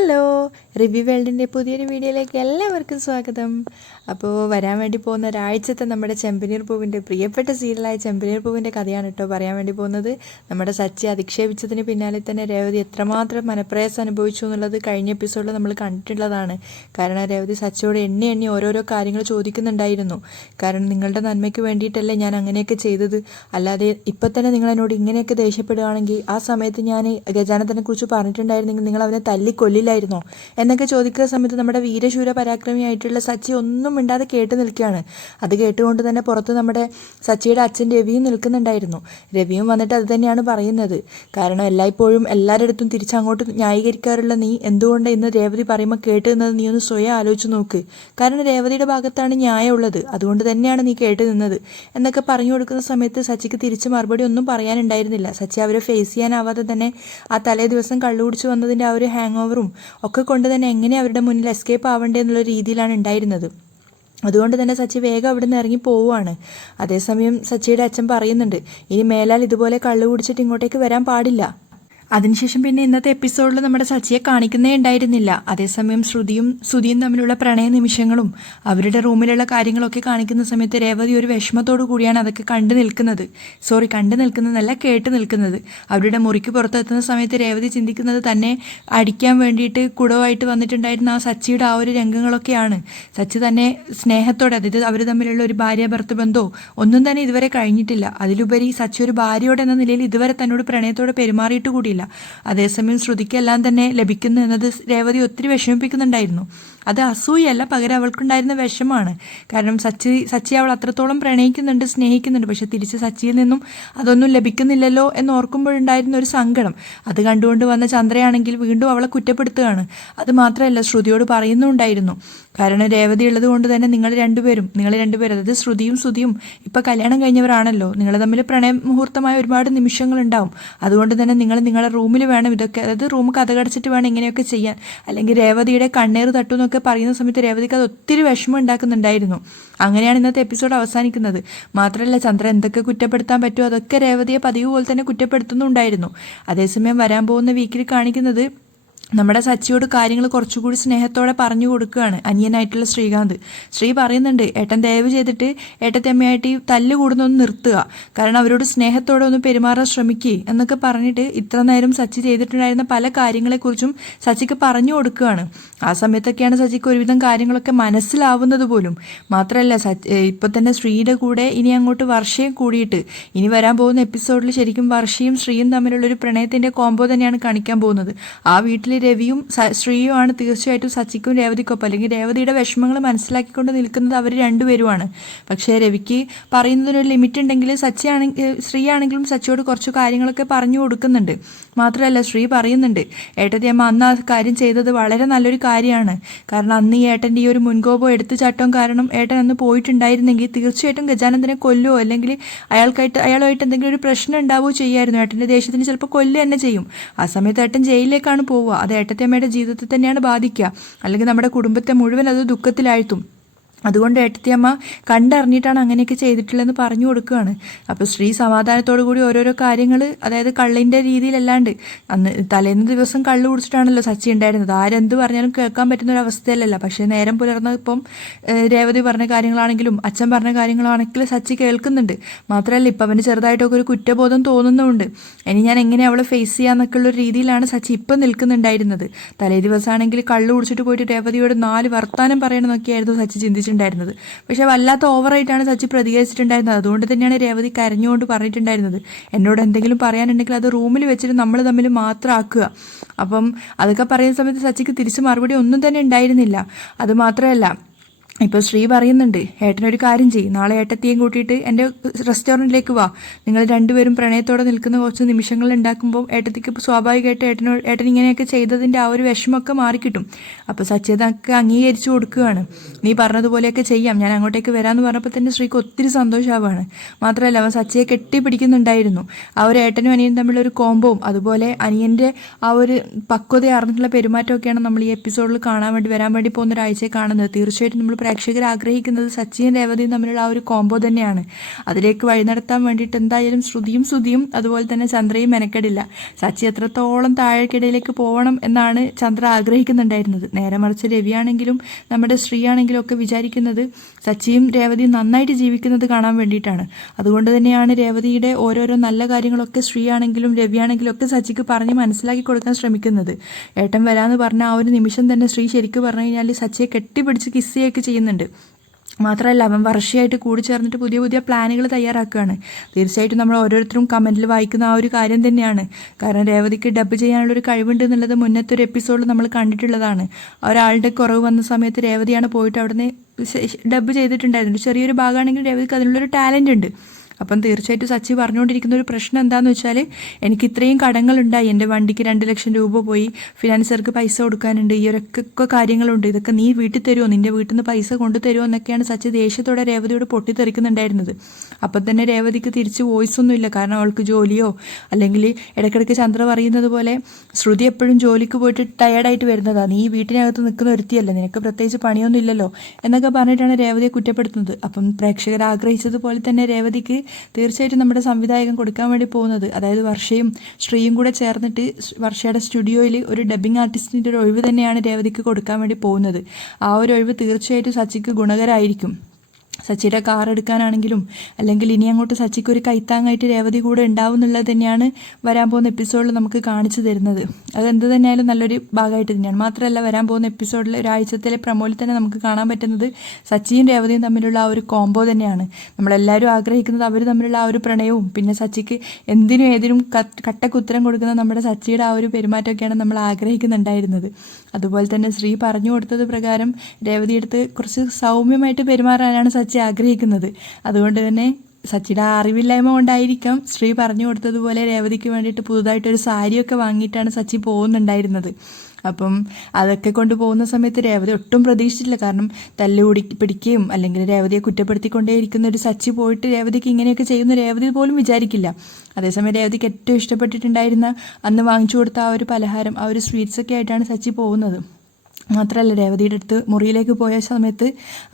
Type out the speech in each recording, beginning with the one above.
Hello, review വേൾഡിൻ്റെ പുതിയൊരു വീഡിയോയിലേക്ക് എല്ലാവർക്കും സ്വാഗതം. അപ്പോൾ വരാൻ വേണ്ടി പോകുന്ന ഒരാഴ്ചത്തെ നമ്മുടെ ചെമ്പനീർ പൂവിൻ്റെ പ്രിയപ്പെട്ട സീരിയലായ ചെമ്പനീർ പൂവിൻ്റെ കഥയാണ് കേട്ടോ പറയാൻ വേണ്ടി പോകുന്നത്. നമ്മുടെ സച്ചി അധിക്ഷേപിച്ചതിന് പിന്നാലെ തന്നെ രേവതി എത്രമാത്രം മനപ്രയാസം അനുഭവിച്ചു എന്നുള്ളത് കഴിഞ്ഞ എപ്പിസോഡിൽ നമ്മൾ കണ്ടിട്ടുള്ളതാണ്. കാരണം രേവതി സച്ചിയോട് എണ്ണി ഓരോരോ കാര്യങ്ങൾ ചോദിക്കുന്നുണ്ടായിരുന്നു. കാരണം നിങ്ങളുടെ നന്മയ്ക്ക് വേണ്ടിയിട്ടല്ലേ ഞാൻ അങ്ങനെയൊക്കെ ചെയ്തത്, അല്ലാതെ ഇപ്പം തന്നെ നിങ്ങൾ എന്നോട് ഇങ്ങനെയൊക്കെ ദേഷ്യപ്പെടുകയാണെങ്കിൽ ആ സമയത്ത് ഞാൻ ഗജാനത്തിനെ കുറിച്ച് പറഞ്ഞിട്ടുണ്ടായിരുന്നെങ്കിൽ നിങ്ങൾ അവനെ തല്ലിക്കൊല്ലില്ലായിരുന്നോ എന്നൊക്കെ ചോദിക്കുന്ന സമയത്ത് നമ്മുടെ വീരശൂര പരാക്രമിയായിട്ടുള്ള സച്ചി ഒന്നും മിണ്ടാതെ കേട്ട് നിൽക്കുകയാണ്. അത് കേട്ടുകൊണ്ട് തന്നെ പുറത്ത് നമ്മുടെ സച്ചിയുടെ അച്ഛൻ രവിയും നിൽക്കുന്നുണ്ടായിരുന്നു. രവിയും വന്നിട്ട് അത് തന്നെയാണ് പറയുന്നത്. കാരണം എല്ലായ്പ്പോഴും എല്ലാവരുടെ അടുത്തും തിരിച്ചങ്ങോട്ട് ന്യായീകരിക്കാറുള്ള നീ എന്തുകൊണ്ട് ഇന്ന് രേവതി പറയുമ്പോൾ കേട്ട് നിന്നത് നീ ഒന്ന് സ്വയം ആലോചിച്ച് നോക്ക്. കാരണം രേവതിയുടെ ഭാഗത്താണ് ന്യായമുള്ളത്, അതുകൊണ്ട് തന്നെയാണ് നീ കേട്ട് നിന്നത് എന്നൊക്കെ പറഞ്ഞു കൊടുക്കുന്ന സമയത്ത് സച്ചിക്ക് തിരിച്ച് മറുപടി ഒന്നും പറയാനുണ്ടായിരുന്നില്ല. സച്ചി അവരെ ഫേസ് ചെയ്യാനാവാതെ തന്നെ ആ തലേ ദിവസം കള്ളു കുടിച്ച് വന്നതിൻ്റെ ആ ഒരു ഹാങ് ഓവറും ഒക്കെ കൊണ്ട് തന്നെ എങ്ങനെ അവരുടെ മുന്നിൽ എസ്കേപ്പ് ആവണ്ടേ എന്നുള്ള രീതിയിലാണ് ഉണ്ടായിരുന്നത്. അതുകൊണ്ട് തന്നെ സച്ചി വേഗം അവിടെ നിന്ന് ഇറങ്ങി പോവുകയാണ്. അതേസമയം സച്ചിയുടെ അച്ഛൻ പറയുന്നുണ്ട്, ഇനി മേലാൽ ഇതുപോലെ കള്ളു കുടിച്ചിട്ട് ഇങ്ങോട്ടേക്ക് വരാൻ പാടില്ല. അതിനുശേഷം പിന്നെ ഇന്നത്തെ എപ്പിസോഡിൽ നമ്മുടെ സച്ചിയെ കാണിക്കുന്നേ ഉണ്ടായിരുന്നില്ല. അതേസമയം ശ്രുതിയും തമ്മിലുള്ള പ്രണയ നിമിഷങ്ങളും അവരുടെ റൂമിലുള്ള കാര്യങ്ങളൊക്കെ കാണിക്കുന്ന സമയത്ത് രേവതി ഒരു വിഷമത്തോടു കൂടിയാണ് അതൊക്കെ കണ്ടു നിൽക്കുന്നതല്ല കേട്ട് നിൽക്കുന്നത്. അവരുടെ മുറിക്ക് പുറത്തെത്തുന്ന സമയത്ത് രേവതി ചിന്തിക്കുന്നത് തന്നെ അടിക്കാൻ വേണ്ടിയിട്ട് കുടവായിട്ട് വന്നിട്ടുണ്ടായിരുന്ന ആ സച്ചിയുടെ ആ ഒരു രംഗങ്ങളൊക്കെയാണ്. സച്ചി തന്നെ സ്നേഹത്തോടെ, അതായത് അവർ തമ്മിലുള്ള ഒരു ഭാര്യ ഭർത്തൃ ബന്ധമോ ഒന്നും തന്നെ ഇതുവരെ കഴിഞ്ഞിട്ടില്ല. അതിലുപരി സച്ചി ഒരു ഭാര്യയോട് എന്ന നിലയിൽ ഇതുവരെ തന്നോട് പ്രണയത്തോടെ പെരുമാറിയിട്ട് കൂടിയില്ല. അതേസമയം ശ്രുതിക്കെല്ലാം തന്നെ ലഭിക്കുന്നു എന്നത് രേവതി ഒത്തിരി വിഷമിപ്പിക്കുന്നുണ്ടായിരുന്നു. അത് അസൂയല്ല, പകരം അവൾക്കുണ്ടായിരുന്ന വിഷമാണ്. കാരണം സച്ചി അവൾ അത്രത്തോളം പ്രണയിക്കുന്നുണ്ട്, സ്നേഹിക്കുന്നുണ്ട്. പക്ഷെ തിരിച്ച് സച്ചിയിൽ നിന്നും അതൊന്നും ലഭിക്കുന്നില്ലല്ലോ എന്ന് ഓർക്കുമ്പോഴുണ്ടായിരുന്ന ഒരു സങ്കടം. അത് കണ്ടുകൊണ്ട് വന്ന ചന്ദ്രയാണെങ്കിൽ വീണ്ടും അവളെ കുറ്റപ്പെടുത്തുകയാണ്. അത് മാത്രമല്ല, ശ്രുതിയോട് പറയുന്നുണ്ടായിരുന്നു, കാരണം രേവതി ഉള്ളത് കൊണ്ട് തന്നെ നിങ്ങൾ രണ്ടുപേരും അതായത് ശ്രുതിയും ഇപ്പം കല്യാണം കഴിഞ്ഞവരാണല്ലോ, നിങ്ങൾ തമ്മിൽ പ്രണയ മുഹൂർത്തമായ ഒരുപാട് നിമിഷങ്ങളുണ്ടാവും. അതുകൊണ്ട് തന്നെ നിങ്ങൾ നിങ്ങളുടെ റൂമിൽ വേണം ഇതൊക്കെ, അതായത് റൂം കഥകടച്ചിട്ട് വേണം ഇങ്ങനെയൊക്കെ ചെയ്യാൻ, അല്ലെങ്കിൽ രേവതിയുടെ കണ്ണേറ് തട്ടുന്നൊക്കെ പറയുന്ന സമയത്ത് രേവതിക്ക് അത് ഒത്തിരി വിഷമം ഉണ്ടാക്കുന്നുണ്ടായിരുന്നു. അങ്ങനെയാണ് ഇന്നത്തെ എപ്പിസോഡ് അവസാനിക്കുന്നത്. മാത്രമല്ല, ചന്ദ്ര എന്തൊക്കെ കുറ്റപ്പെടുത്താൻ പറ്റുമോ അതൊക്കെ രേവതിയെ പതിവ് പോലെ തന്നെ കുറ്റപ്പെടുത്തുന്നുണ്ടായിരുന്നു. അതേസമയം വരാൻ പോകുന്ന വീക്കിൽ കാണിക്കുന്നത് നമ്മുടെ സച്ചിയോട് കാര്യങ്ങൾ കുറച്ചുകൂടി സ്നേഹത്തോടെ പറഞ്ഞു കൊടുക്കുകയാണ് അനിയനായിട്ടുള്ള ശ്രീകാന്ത്. ശ്രീ പറയുന്നുണ്ട്, ഏട്ടൻ ദയവ് ചെയ്തിട്ട് ഏട്ടത്തമ്മയായിട്ട് ഈ തല്ല് കൂടുന്നൊന്ന് നിർത്തുക, കാരണം അവരോട് സ്നേഹത്തോടെ ഒന്ന് പെരുമാറാൻ ശ്രമിക്കുക എന്നൊക്കെ പറഞ്ഞിട്ട് ഇത്ര നേരം സച്ചി ചെയ്തിട്ടുണ്ടായിരുന്ന പല കാര്യങ്ങളെക്കുറിച്ചും സച്ചിക്ക് പറഞ്ഞു കൊടുക്കുകയാണ്. ആ സമയത്തൊക്കെയാണ് സച്ചിക്ക് ഒരുവിധം കാര്യങ്ങളൊക്കെ മനസ്സിലാവുന്നത് പോലും. മാത്രമല്ല, ഇപ്പം തന്നെ ശ്രീയുടെ കൂടെ ഇനി അങ്ങോട്ട് വർഷയും കൂടിയിട്ട് ഇനി വരാൻ പോകുന്ന എപ്പിസോഡിൽ ശരിക്കും വർഷയും ശ്രീയും തമ്മിലുള്ളൊരു പ്രണയത്തിൻ്റെ കോംബോ തന്നെയാണ് കാണിക്കാൻ പോകുന്നത്. ആ വീട്ടിൽ രവിയും ശ്രീയുമാണ് തീർച്ചയായിട്ടും സച്ചിക്കും രേവതിക്കൊപ്പം, അല്ലെങ്കിൽ രേവതിയുടെ വിഷമങ്ങൾ മനസ്സിലാക്കിക്കൊണ്ട് നിൽക്കുന്നത് അവർ രണ്ടുപേരുമാണ്. പക്ഷേ രവിക്ക് പറയുന്നതിനൊരു ലിമിറ്റ് ഉണ്ടെങ്കിൽ ശ്രീ ആണെങ്കിലും സച്ചിയോട് കുറച്ച് കാര്യങ്ങളൊക്കെ പറഞ്ഞു കൊടുക്കുന്നുണ്ട്. മാത്രമല്ല, ശ്രീ പറയുന്നുണ്ട്, ഏട്ടത്തിയമ്മ അന്ന് ആ കാര്യം ചെയ്തത് വളരെ നല്ലൊരു കാര്യമാണ്. കാരണം അന്ന് ഈ ഏട്ടൻ്റെ ഈ ഒരു മുൻകോപം എടുത്തുചാട്ടവും കാരണം ഏട്ടൻ അന്ന് പോയിട്ടുണ്ടായിരുന്നെങ്കിൽ തീർച്ചയായിട്ടും ഗജാനന്ദനെ കൊല്ലുമോ അല്ലെങ്കിൽ അയാളുമായിട്ട് എന്തെങ്കിലും ഒരു പ്രശ്നം ഉണ്ടാവുകയോ ചെയ്യായിരുന്നു. ഏട്ടൻ്റെ ദേഷ്യത്തിന് ചിലപ്പോൾ കൊല്ലുക തന്നെ ചെയ്യും. ആ സമയത്ത് ഏട്ടൻ ജയിലിലേക്കാണ് പോവുക. അത് ഏട്ടത്തിയമ്മയുടെ ജീവിതത്തിൽ തന്നെയാണ് ബാധിക്കുക, അല്ലെങ്കിൽ നമ്മുടെ കുടുംബത്തെ മുഴുവൻ അത് ദുഃഖത്തിലാഴ്ത്തും. അതുകൊണ്ട് ഏട്ടത്തിയമ്മ കണ്ടറിഞ്ഞിട്ടാണ് അങ്ങനെയൊക്കെ ചെയ്തിട്ടുള്ളതെന്ന് പറഞ്ഞു കൊടുക്കുകയാണ്. അപ്പോൾ ശ്രീ സമാധാനത്തോടു കൂടി ഓരോരോ കാര്യങ്ങൾ, അതായത് കള്ളിൻ്റെ രീതിയിലല്ലാണ്ട്, അന്ന് തലേന്ന് ദിവസം കള്ളു കുടിച്ചിട്ടാണല്ലോ സച്ചി ഉണ്ടായിരുന്നത്, ആരെന്ത് പറഞ്ഞാലും കേൾക്കാൻ പറ്റുന്ന ഒരു അവസ്ഥയല്ലല്ലോ. പക്ഷേ നേരം പുലർന്നപ്പം രേവതി പറഞ്ഞ കാര്യങ്ങളാണെങ്കിലും അച്ഛൻ പറഞ്ഞ കാര്യങ്ങളാണെങ്കിലും സച്ചി കേൾക്കുന്നുണ്ട്. മാത്രമല്ല, ഇപ്പം അവന് ചെറുതായിട്ടൊക്കെ ഒരു കുറ്റബോധം തോന്നുന്നുമുണ്ട്. ഇനി ഞാൻ എങ്ങനെ അവളെ ഫേസ് ചെയ്യാന്നൊക്കെ ഉള്ളൊരു രീതിയിലാണ് സച്ചി ഇപ്പം നിൽക്കുന്നുണ്ടായിരുന്നത്. തലേ ദിവസമാണെങ്കിൽ കള്ളു കുടിച്ചിട്ട് പോയിട്ട് രേവതിയോട് 4 വർത്താനം പറയണമെന്നൊക്കെയായിരുന്നു സച്ചി ചിന്തിച്ചിട്ടുണ്ടായിരുന്നത്. പക്ഷെ വല്ലാത്ത ഓവറായിട്ടാണ് സച്ചി പ്രതികരിച്ചിട്ടുണ്ടായിരുന്നത്. അതുകൊണ്ട് തന്നെയാണ് രേവതി കരഞ്ഞുകൊണ്ട് പറഞ്ഞിട്ടുണ്ടായിരുന്നത്, എന്നോട് എന്തെങ്കിലും പറയാനുണ്ടെങ്കിൽ അത് റൂമിൽ വെച്ചിട്ട് നമ്മൾ തമ്മിൽ മാത്രം ആക്കുക. അപ്പം അതൊക്കെ പറയുന്ന സമയത്ത് സച്ചിക്ക് തിരിച്ച് മറുപടി ഒന്നും തന്നെ ഉണ്ടായിരുന്നില്ല. അത് മാത്രമല്ല, ഇപ്പോൾ ശ്രീ പറയുന്നുണ്ട്, ഏട്ടനൊരു കാര്യം ചെയ്യും, നാളെ ഏട്ടത്തിയും കൂട്ടിയിട്ട് എൻ്റെ റെസ്റ്റോറൻറ്റിലേക്ക് വാ, നിങ്ങൾ രണ്ടുപേരും പ്രണയത്തോടെ നിൽക്കുന്ന കുറച്ച് നിമിഷങ്ങൾ ഉണ്ടാക്കുമ്പോൾ ഏട്ടത്തിക്ക് സ്വാഭാവികമായിട്ട് ഏട്ടൻ ഇങ്ങനെയൊക്കെ ചെയ്തതിൻ്റെ ആ ഒരു വിഷമമൊക്കെ മാറിക്കിട്ടും. അപ്പോൾ സച്ചി അതൊക്കെ അംഗീകരിച്ചു കൊടുക്കുകയാണ്. നീ പറഞ്ഞതുപോലെയൊക്കെ ചെയ്യാം, ഞാൻ അങ്ങോട്ടേക്ക് വരാമെന്ന് പറഞ്ഞപ്പോൾ തന്നെ ശ്രീക്ക് ഒത്തിരി സന്തോഷമാവുകയാണ്. മാത്രമല്ല, അവൻ സച്ചിയെ കെട്ടിപ്പിടിക്കുന്നുണ്ടായിരുന്നു. ആ ഒരു ഏട്ടനും അനിയനും തമ്മിലൊരു കോംബോവും അതുപോലെ അനിയൻ്റെ ആ ഒരു പക്വത അറിഞ്ഞിട്ടുള്ള പെരുമാറ്റമൊക്കെയാണ് നമ്മൾ ഈ എപ്പിസോഡിൽ വരാൻ വേണ്ടി പോകുന്ന ഒരാഴ്ചയെ കാണുന്നത്. തീർച്ചയായിട്ടും നമ്മൾ പ്രേക്ഷകർ ആഗ്രഹിക്കുന്നത് സച്ചിയും രേവതിയും തമ്മിലുള്ള ആ ഒരു കോംബോ തന്നെയാണ്. അതിലേക്ക് വഴി നടത്താൻ വേണ്ടിയിട്ട് എന്തായാലും ശ്രുതിയും അതുപോലെ തന്നെ ചന്ദ്രയും മെനക്കെടില്ല. സച്ചി എത്രത്തോളം താഴേക്കിടയിലേക്ക് പോകണം എന്നാണ് ചന്ദ്ര ആഗ്രഹിക്കുന്നുണ്ടായിരുന്നത്. നേരെ മറിച്ച് രവിയാണെങ്കിലും നമ്മുടെ ശ്രീയാണെങ്കിലും ഒക്കെ വിചാരിക്കുന്നത് സച്ചിയും രേവതിയും നന്നായിട്ട് ജീവിക്കുന്നത് കാണാൻ വേണ്ടിയിട്ടാണ്. അതുകൊണ്ട് തന്നെയാണ് രേവതിയുടെ ഓരോരോ നല്ല കാര്യങ്ങളൊക്കെ ശ്രീയാണെങ്കിലും രവിയാണെങ്കിലും ഒക്കെ സച്ചിക്ക് പറഞ്ഞ് മനസ്സിലാക്കി കൊടുക്കാൻ ശ്രമിക്കുന്നത്. ഏട്ടൻ വരാമെന്ന് പറഞ്ഞ ആ ഒരു നിമിഷം തന്നെ ശ്രീ ശരിക്കും പറഞ്ഞു കഴിഞ്ഞാൽ സച്ചിയെ കെട്ടിപ്പിടിച്ച് കിസ് ചെയ്യുകയൊക്കെ ചെയ്യുന്നുണ്ട്. മാത്രമല്ല അവൻ വർഷയായിട്ട് കൂടി ചേർന്നിട്ട് പുതിയ പുതിയ പ്ലാനുകൾ തയ്യാറാക്കുകയാണ്. തീർച്ചയായിട്ടും നമ്മൾ ഓരോരുത്തരും കമൻറ്റിൽ വായിക്കുന്ന ആ ഒരു കാര്യം തന്നെയാണ്. കാരണം രേവതിക്ക് ഡബ് ചെയ്യാനുള്ളൊരു കഴിവുണ്ട് എന്നുള്ളത് മുന്നത്തെ ഒരു എപ്പിസോഡിൽ നമ്മൾ കണ്ടിട്ടുള്ളതാണ്. ഒരാളുടെ കുറവ് വന്ന സമയത്ത് രേവതിയാണ് പോയിട്ട് അവിടുന്ന് ഡബ് ചെയ്തിട്ടുണ്ടായിരുന്നു. ചെറിയൊരു ഭാഗമാണെങ്കിൽ രേവതിക്ക് അതിനുള്ളൊരു ടാലൻ്റ് ഉണ്ട്. അപ്പം തീർച്ചയായിട്ടും സച്ചി പറഞ്ഞുകൊണ്ടിരിക്കുന്ന ഒരു പ്രശ്നം എന്താണെന്ന് വെച്ചാൽ, എനിക്ക് ഇത്രയും കടങ്ങളുണ്ടായി, എൻ്റെ വണ്ടിക്ക് 2 ലക്ഷം രൂപ പോയി, ഫിനാൻസർക്ക് പൈസ കൊടുക്കാനുണ്ട്, ഈ ഒരൊക്കെ കാര്യങ്ങളുണ്ട്, ഇതൊക്കെ നീ വീട്ടിൽ തരുമോ, നിൻ്റെ വീട്ടിൽ നിന്ന് പൈസ കൊണ്ടുതരുമോ എന്നൊക്കെയാണ് സച്ചി ദേഷ്യത്തോടെ രേവതിയോട് പൊട്ടിത്തെറിക്കുന്നുണ്ടായിരുന്നത്. അപ്പം തന്നെ രേവതിക്ക് തിരിച്ച് വോയിസ് ഒന്നുമില്ല. കാരണം അവൾക്ക് ജോലിയോ അല്ലെങ്കിൽ ഇടയ്ക്കിടയ്ക്ക് ചന്ദ്ര പറയുന്നത് പോലെ ശ്രുതി എപ്പോഴും ജോലിക്ക് പോയിട്ട് ടയേർഡായിട്ട് വരുന്നതാണ്, നീ വീട്ടിനകത്ത് നിൽക്കുന്ന ഒരുത്തിയല്ല, നിനക്ക് പ്രത്യേകിച്ച് പണിയൊന്നും ഇല്ലല്ലോ എന്നൊക്കെ പറഞ്ഞിട്ടാണ് രേവതിയെ കുറ്റപ്പെടുത്തുന്നത്. അപ്പം പ്രേക്ഷകർ ആഗ്രഹിച്ചതുപോലെ തന്നെ രേവതിക്ക് തീർച്ചയായിട്ടും നമ്മുടെ സംവിധായകൻ കൊടുക്കാൻ വേണ്ടി പോകുന്നത്, അതായത് വർഷയും ശ്രീയും കൂടെ ചേർന്നിട്ട് വർഷയുടെ സ്റ്റുഡിയോയിൽ ഒരു ഡബ്ബിംഗ് ആർട്ടിസ്റ്റിൻ്റെ ഒരു ഒഴിവ് തന്നെയാണ് രേവതിക്ക് കൊടുക്കാൻ വേണ്ടി പോകുന്നത്. ആ ഒരു ഒഴിവ് തീർച്ചയായിട്ടും സച്ചിക്ക് ഗുണകരമായിരിക്കും. സച്ചിയുടെ കാർ എടുക്കാനാണെങ്കിലും അല്ലെങ്കിൽ ഇനി അങ്ങോട്ട് സച്ചിക്ക് ഒരു കൈത്താങ്ങായിട്ട് രേവതി കൂടെ ഉണ്ടാവും എന്നുള്ളത് തന്നെയാണ് വരാൻ പോകുന്ന എപ്പിസോഡിൽ നമുക്ക് കാണിച്ചു തരുന്നത്. അതെന്ത് തന്നെയായാലും നല്ലൊരു ഭാഗമായിട്ട് തന്നെയാണ്. മാത്രമല്ല വരാൻ പോകുന്ന എപ്പിസോഡിൽ ഒരാഴ്ചത്തിലെ പ്രമോയിൽ തന്നെ നമുക്ക് കാണാൻ പറ്റുന്നത് സച്ചിയും രേവതിയും തമ്മിലുള്ള ആ ഒരു കോംബോ തന്നെയാണ്. നമ്മളെല്ലാവരും ആഗ്രഹിക്കുന്നത് അവർ തമ്മിലുള്ള ആ ഒരു പ്രണയവും പിന്നെ സച്ചിക്ക് എന്തിനും ഏതിനും കട്ടക്കുത്തരം കൊടുക്കുന്ന നമ്മുടെ സച്ചിയുടെ ആ ഒരു പെരുമാറ്റമൊക്കെയാണ് നമ്മൾ ആഗ്രഹിക്കുന്നുണ്ടായിരുന്നത്. അതുപോലെ തന്നെ ശ്രീ പറഞ്ഞു കൊടുത്തത് പ്രകാരം രേവതിയെടുത്ത് കുറച്ച് സൗമ്യമായിട്ട് പെരുമാറാനാണ് സച്ചി ആഗ്രഹിക്കുന്നത്. അതുകൊണ്ട് തന്നെ സച്ചിയുടെ അറിവില്ലായ്മ കൊണ്ടായിരിക്കാം ശ്രീ പറഞ്ഞു കൊടുത്തതുപോലെ രേവതിക്ക് വേണ്ടിയിട്ട് പുതുതായിട്ടൊരു സാരിയൊക്കെ വാങ്ങിയിട്ടാണ് സച്ചി പോകുന്നുണ്ടായിരുന്നത്. അപ്പം അതൊക്കെ കൊണ്ട് പോകുന്ന സമയത്ത് രേവതി ഒട്ടും പ്രതീക്ഷിച്ചില്ല. കാരണം പിടിക്കുകയും അല്ലെങ്കിൽ രേവതിയെ കുറ്റപ്പെടുത്തിക്കൊണ്ടേയിരിക്കുന്ന ഒരു സച്ചി പോയിട്ട് രേവതിക്ക് ഇങ്ങനെയൊക്കെ ചെയ്യുന്ന രേവതി പോലും വിചാരിക്കില്ല. അതേസമയം രേവതിക്ക് ഏറ്റവും ഇഷ്ടപ്പെട്ടിട്ടുണ്ടായിരുന്ന അന്ന് വാങ്ങിച്ചു കൊടുത്ത ആ ഒരു പലഹാരം, ആ ഒരു സ്വീറ്റ്സൊക്കെ ആയിട്ടാണ് സച്ചി പോകുന്നത്. മാത്രമല്ല രേവതിയുടെ അടുത്ത് മുറിയിലേക്ക് പോയ സമയത്ത്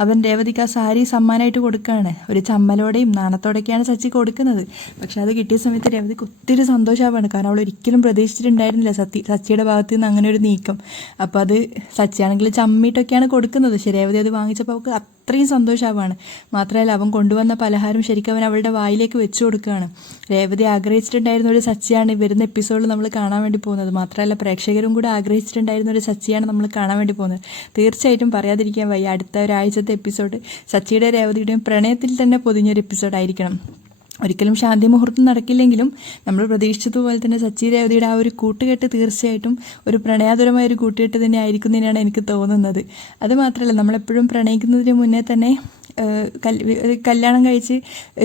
അവൻ രേവതിക്ക് ആ സാരി സമ്മാനമായിട്ട് കൊടുക്കുകയാണ്. ഒരു ചമ്മലോടെയും നാണത്തോടെയൊക്കെയാണ് സച്ചി കൊടുക്കുന്നത്. പക്ഷെ അത് കിട്ടിയ സമയത്ത് രേവതിക്ക് ഒത്തിരി സന്തോഷമാവാണ്. കാരണം അവൾ ഒരിക്കലും പ്രതീക്ഷിച്ചിട്ടുണ്ടായിരുന്നില്ല സച്ചിയുടെ ഭാഗത്ത് നിന്ന് അങ്ങനെ ഒരു നീക്കം. അപ്പോൾ അത് സച്ചിയാണെങ്കിൽ ചമ്മിയിട്ടൊക്കെയാണ് കൊടുക്കുന്നത്. പക്ഷേ രേവതി അത് വാങ്ങിച്ചപ്പോൾ അവൾക്ക് അത്രയും സന്തോഷമാവാണ്. മാത്രമല്ല അവൻ കൊണ്ടുവന്ന പലഹാരം ശരിക്കും അവൻ അവളുടെ വായിലേക്ക് വെച്ചു കൊടുക്കുകയാണ്. രേവതി ആഗ്രഹിച്ചിട്ടുണ്ടായിരുന്ന ഒരു സച്ചിയാണ് വരുന്ന എപ്പിസോഡിൽ നമ്മൾ കാണാൻ വേണ്ടി പോകുന്നത്. മാത്രമല്ല പ്രേക്ഷകരും കൂടെ ആഗ്രഹിച്ചിട്ടുണ്ടായിരുന്ന ഒരു സച്ചിയാണ് നമ്മൾ കാണാൻ വേണ്ടി പോകുന്നത്. തീർച്ചയായിട്ടും പറയാതിരിക്കാൻ വയ്യ, അടുത്ത ഒരാഴ്ചത്തെ എപ്പിസോഡ് സച്ചിയുടെ രേവതിയുടെയും പ്രണയത്തിൽ തന്നെ പൊതിഞ്ഞൊരു എപ്പിസോഡായിരിക്കണം. ഒരിക്കലും ശാന്തി മുഹൂർത്തം നടക്കില്ലെങ്കിലും നമ്മൾ പ്രതീക്ഷിച്ചതുപോലെ തന്നെ സച്ചി രേവതിയുടെ ആ ഒരു കൂട്ടുകെട്ട് തീർച്ചയായിട്ടും ഒരു പ്രണയാതുരമായ ഒരു കൂട്ടുകെട്ട് തന്നെ ആയിരിക്കും തന്നെയാണ് എനിക്ക് തോന്നുന്നത്. അതുമാത്രമല്ല നമ്മളെപ്പോഴും പ്രണയിക്കുന്നതിന് മുന്നേ തന്നെ കല്യാണം കഴിച്ച്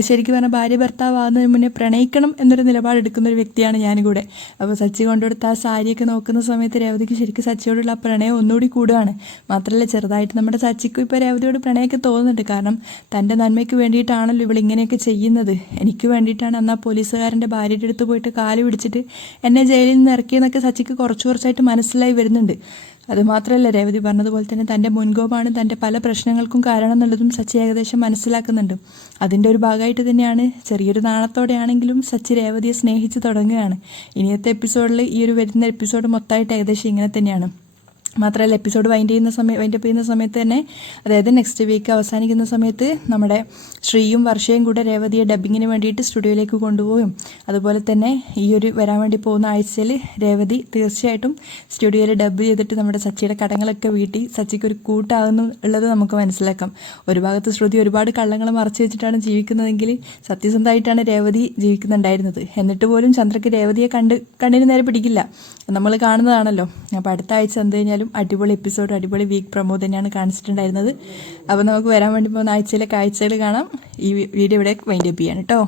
ശരിക്കും പറഞ്ഞാൽ ഭാര്യ ഭർത്താവാകുന്നതിന് മുന്നേ പ്രണയിക്കണം എന്നൊരു നിലപാടെടുക്കുന്ന ഒരു വ്യക്തിയാണ് ഞാനിവിടെ. അപ്പോൾ സച്ചി കൊണ്ടുകൊടുത്ത ആ സാരിയൊക്കെ നോക്കുന്ന സമയത്ത് രേവതിക്ക് ശരിക്കും സച്ചിയോടുള്ള ആ പ്രണയം ഒന്നുകൂടി കൂടുകയാണ്. മാത്രമല്ല ചെറുതായിട്ട് നമ്മുടെ സച്ചിക്കും ഇപ്പോൾ രേവതിയോട് പ്രണയമൊക്കെ തോന്നുന്നുണ്ട്. കാരണം തൻ്റെ നന്മയ്ക്ക് വേണ്ടിയിട്ടാണല്ലോ ഇവൾ ഇങ്ങനെയൊക്കെ ചെയ്യുന്നത്, എനിക്ക് വേണ്ടിയിട്ടാണ് അന്ന് ആ പോലീസുകാരൻ്റെ ഭാര്യയുടെ അടുത്ത് പോയിട്ട് കാല് പിടിച്ചിട്ട് എന്നെ ജയിലിൽ നിന്ന് ഇറക്കിയെന്നൊക്കെ സച്ചിക്ക് കുറച്ചായിട്ട് മനസ്സിലായി വരുന്നുണ്ട്. അതുമാത്രമല്ല രേവതി പറഞ്ഞതുപോലെ തന്നെ തൻ്റെ മുൻകോപമാണ് തൻ്റെ പല പ്രശ്നങ്ങൾക്കും കാരണം എന്നുള്ളതും സച്ചി ഏകദേശം മനസ്സിലാക്കുന്നുണ്ട്. അതിൻ്റെ ഒരു ഭാഗമായിട്ട് തന്നെയാണ് ചെറിയൊരു നാണത്തോടെയാണെങ്കിലും സച്ചി രേവതിയെ സ്നേഹിച്ച് തുടങ്ങുകയാണ്. ഇനിയത്തെ എപ്പിസോഡിൽ ഈ ഒരു വരുന്ന എപ്പിസോഡ് മൊത്തമായിട്ട് ഏകദേശം ഇങ്ങനെ തന്നെയാണ്. മാത്രമല്ല എപ്പിസോഡ് വൈൻഡ് അപ്പ് ചെയ്യുന്ന സമയത്ത് തന്നെ, അതായത് നെക്സ്റ്റ് വീക്ക് അവസാനിക്കുന്ന സമയത്ത് നമ്മുടെ ശ്രീയും വർഷയും കൂടെ രേവതിയെ ഡബ്ബിങ്ങിന് വേണ്ടിയിട്ട് സ്റ്റുഡിയോയിലേക്ക് കൊണ്ടുപോകും. അതുപോലെ തന്നെ ഈ ഒരു വരാൻ വേണ്ടി പോകുന്ന ആഴ്ചയിൽ രേവതി തീർച്ചയായിട്ടും സ്റ്റുഡിയോയിൽ ഡബ്ബ് ചെയ്തിട്ട് നമ്മുടെ സച്ചിയുടെ കടങ്ങളൊക്കെ വീട്ടി സച്ചിക്ക് ഒരു കൂട്ടാകുന്നു ഉള്ളത് നമുക്ക് മനസ്സിലാക്കാം. ഒരു ഭാഗത്ത് ശ്രുതി ഒരുപാട് കള്ളങ്ങൾ മറച്ചു വെച്ചിട്ടാണ് ജീവിക്കുന്നതെങ്കിൽ സത്യസന്ധമായിട്ടാണ് രേവതി ജീവിക്കുന്നുണ്ടായിരുന്നത്. എന്നിട്ട് പോലും ചന്ദ്രയ്ക്ക് രേവതിയെ കണ്ണിന് നേരെ പിടിക്കില്ല, നമ്മൾ കാണുന്നതാണല്ലോ. അപ്പോൾ അടുത്ത ആഴ്ച എന്ത് കഴിഞ്ഞാലും അടിപൊളി എപ്പിസോഡ്, അടിപൊളി വീക്ക് പ്രൊമോ തന്നെയാണ് കാണിച്ചിട്ടുണ്ടായിരുന്നത്. അപ്പോൾ നമുക്ക് വരാൻ വേണ്ടി പോകുന്ന ആഴ്ചയിലെ കാഴ്ചകൾ കാണാം. ഈ വീഡിയോ ഇവിടെ വൈൻഡ് അപ്പ് ചെയ്യാണ് കേട്ടോ.